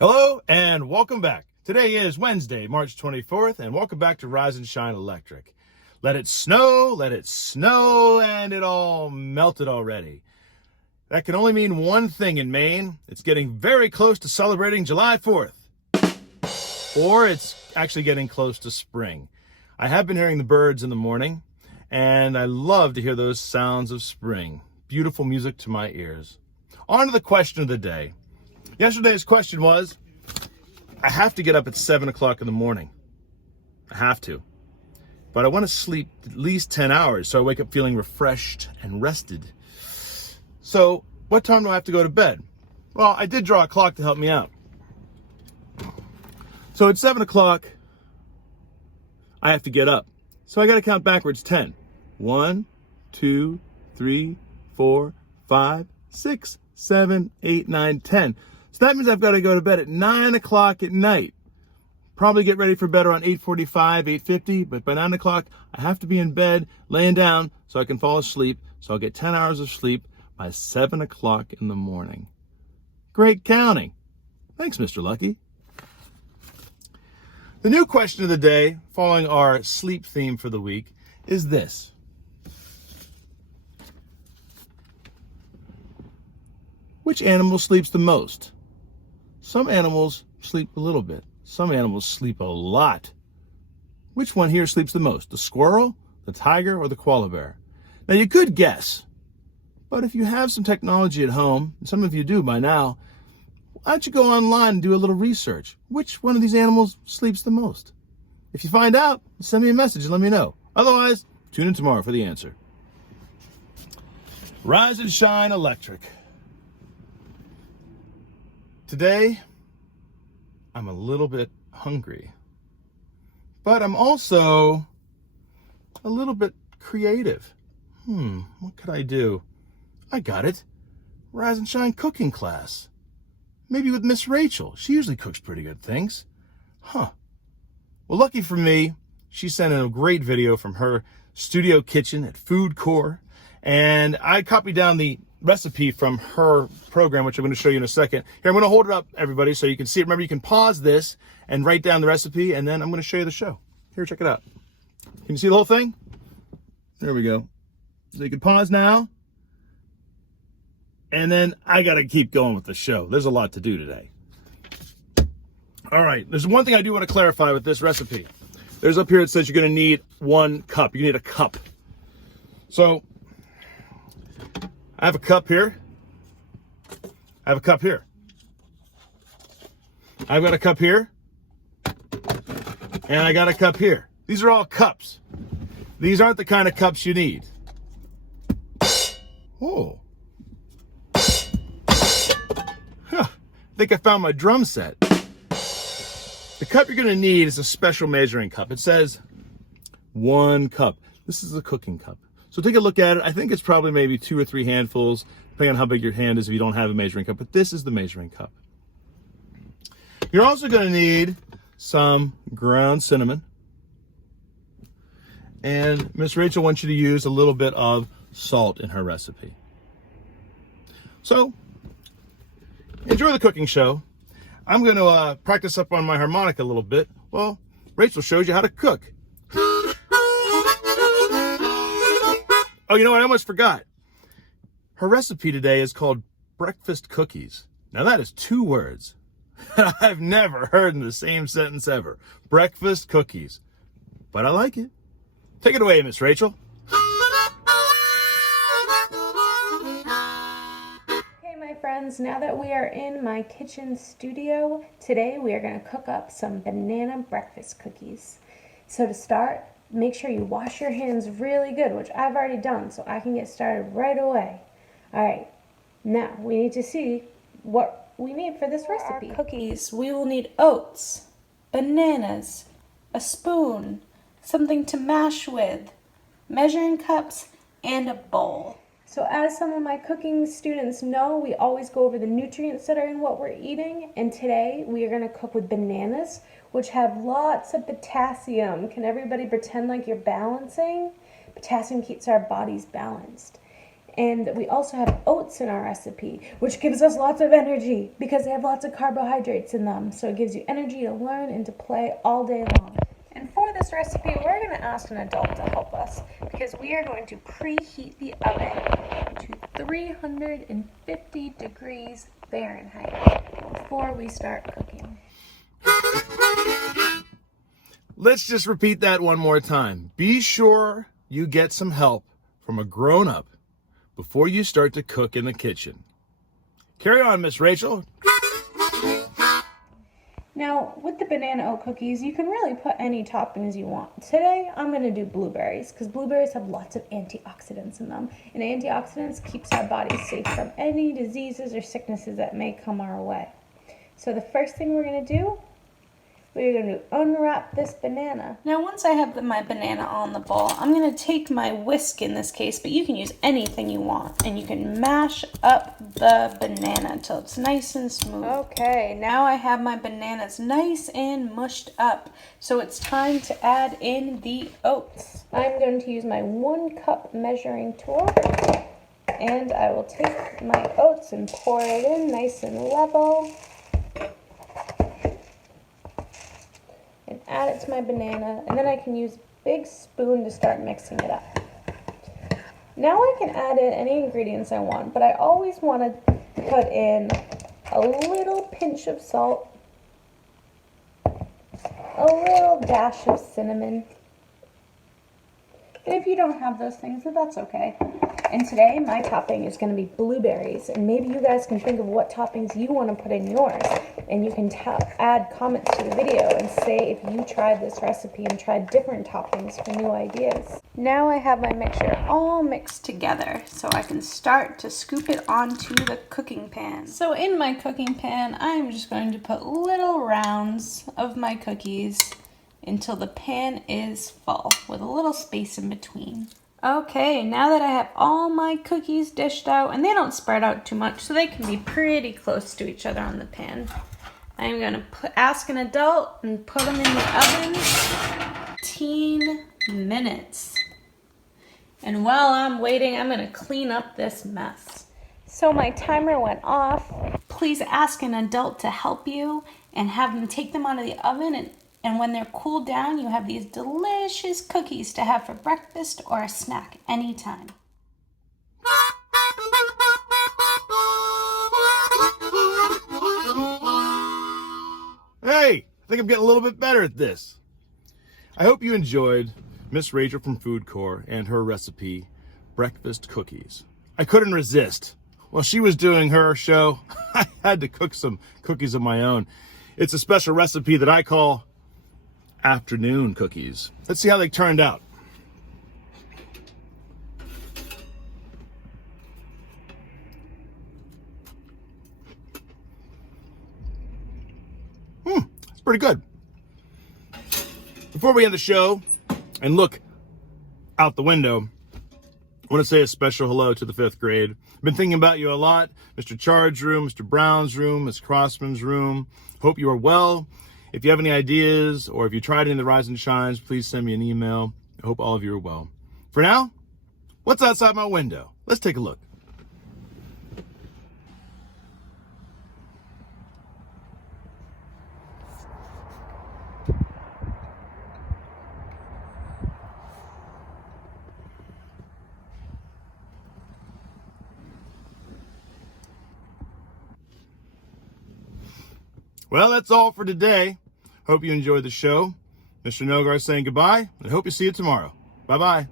Hello and welcome back. Today is Wednesday, March 24th, and welcome back to Rise and Shine Electric. Let it snow, and it all melted already. That can only mean one thing in Maine. It's getting very close to celebrating July 4th. Or it's actually getting close to spring. I have been hearing the birds in the morning, and I love to hear those sounds of spring. Beautiful music to my ears. On to the question of the day. Yesterday's question was, I have to get up at 7 o'clock in the morning. I have to. But I want to sleep at least 10 hours so I wake up feeling refreshed and rested. So what time do I have to go to bed? Well, I did draw a clock to help me out. So at 7 o'clock, I have to get up. So I got to count backwards 10. 1, 2, 3, 4, 5, 6, 7, 8, 9, 10. So that means I've got to go to bed at 9 o'clock at night. Probably get ready for bed around 8:45, 8:50, but by 9 o'clock, I have to be in bed, laying down, so I can fall asleep, so I'll get 10 hours of sleep by 7 o'clock in the morning. Great counting. Thanks, Mr. Lucky. The new question of the day, following our sleep theme for the week, is this. Which animal sleeps the most? Some animals sleep a little bit. Some animals sleep a lot. Which one here sleeps the most? The squirrel, the tiger, or the koala bear? Now you could guess, but if you have some technology at home, and some of you do by now, why don't you go online and do a little research? Which one of these animals sleeps the most? If you find out, send me a message and let me know. Otherwise, tune in tomorrow for the answer. Rise and Shine Electric. Today, I'm a little bit hungry, but I'm also a little bit creative. What could I do? I got it. Rise and Shine cooking class. Maybe with Miss Rachel. She usually cooks pretty good things. Well, lucky for me, she sent in a great video from her studio kitchen at FoodCorps, and I copied down the recipe from her program, which I'm going to show you in a second. Here, I'm going to hold it up, everybody, so you can see it. Remember, you can pause this and write down the recipe, and then I'm going to show you the show. Here, check it out. Can you see the whole thing? There we go. So you can pause now, and then I got to keep going with the show. There's a lot to do today. All right, there's one thing I do want to clarify with this recipe. There's up here it says you're going to need 1 cup. You need a cup. So I have a cup here. I have a cup here. I've got a cup here. And I got a cup here. These are all cups. These aren't the kind of cups you need. Oh. I think I found my drum set. The cup you're going to need is a special measuring cup. It says 1 cup. This is a cooking cup. So take a look at it. I think it's probably maybe 2 or 3 handfuls, depending on how big your hand is if you don't have a measuring cup. But this is the measuring cup. You're also going to need some ground cinnamon. And Miss Rachel wants you to use a little bit of salt in her recipe. So, enjoy the cooking show. I'm going to practice up on my harmonica a little bit. Well, Rachel shows you how to cook. Oh, you know what? I almost forgot. Her recipe today is called breakfast cookies. Now that is 2 words that I've never heard in the same sentence ever. Breakfast cookies. But I like it. Take it away, Miss Rachel. Okay, my friends, now that we are in my kitchen studio, today we are going to cook up some banana breakfast cookies. So to start, make sure you wash your hands really good, which I've already done, so I can get started right away. All right, now we need to see what we need for this recipe. For our cookies, we will need oats, bananas, a spoon, something to mash with, measuring cups, and a bowl. So as some of my cooking students know, we always go over the nutrients that are in what we're eating, and today we are going to cook with bananas, which have lots of potassium. Can everybody pretend like you're balancing? Potassium keeps our bodies balanced. And we also have oats in our recipe, which gives us lots of energy because they have lots of carbohydrates in them. So it gives you energy to learn and to play all day long. And for this recipe, we're going to ask an adult to help us because we are going to preheat the oven to 350 degrees Fahrenheit before we start cooking. Let's just repeat that one more time. Be sure you get some help from a grown-up before you start to cook in the kitchen. Carry on, Miss Rachel. Now, with the banana oat cookies, you can really put any toppings you want. Today, I'm going to do blueberries because blueberries have lots of antioxidants in them. And antioxidants keeps our bodies safe from any diseases or sicknesses that may come our way. So the first thing we're going to do, we're going to unwrap this banana. Now once I have my banana on the bowl, I'm going to take my whisk in this case, but you can use anything you want. And you can mash up the banana until it's nice and smooth. Okay, Now I have my bananas nice and mushed up. So it's time to add in the oats. I'm going to use my 1 cup measuring tool. And I will take my oats and pour it in nice and level. And add it to my banana, and then I can use a big spoon to start mixing it up. Now I can add in any ingredients I want, but I always want to put in a little pinch of salt, a little dash of cinnamon, and if you don't have those things, that's okay. And today my topping is going to be blueberries, and maybe you guys can think of what toppings you want to put in yours, and you can add comments to the video and say if you tried this recipe and tried different toppings for new ideas. Now I have my mixture all mixed together, so I can start to scoop it onto the cooking pan. So in my cooking pan, I'm just going to put little rounds of my cookies until the pan is full with a little space in between. Okay, now that I have all my cookies dished out, and they don't spread out too much, so they can be pretty close to each other on the pan. I'm going to ask an adult and put them in the oven 15 minutes. And while I'm waiting, I'm going to clean up this mess. So my timer went off. Please ask an adult to help you and have them take them out of the oven, and when they're cooled down, you have these delicious cookies to have for breakfast or a snack anytime. Hey, I think I'm getting a little bit better at this. I hope you enjoyed Miss Rachel from FoodCorps and her recipe, breakfast cookies. I couldn't resist. While she was doing her show, I had to cook some cookies of my own. It's a special recipe that I call afternoon cookies. Let's see how they turned out. It's pretty good. Before we end the show and look out the window, I want to say a special hello to the 5th grade. I've been thinking about you a lot. Mr. Chard's room, Mr. Brown's room, Ms. Crossman's room. Hope you are well. If you have any ideas or if you tried any of the Rise and Shines, please send me an email. I hope all of you are well. For now, what's outside my window? Let's take a look. Well, that's all for today. Hope you enjoyed the show. Mr. Nogar saying goodbye, and hope you see you tomorrow. Bye-bye.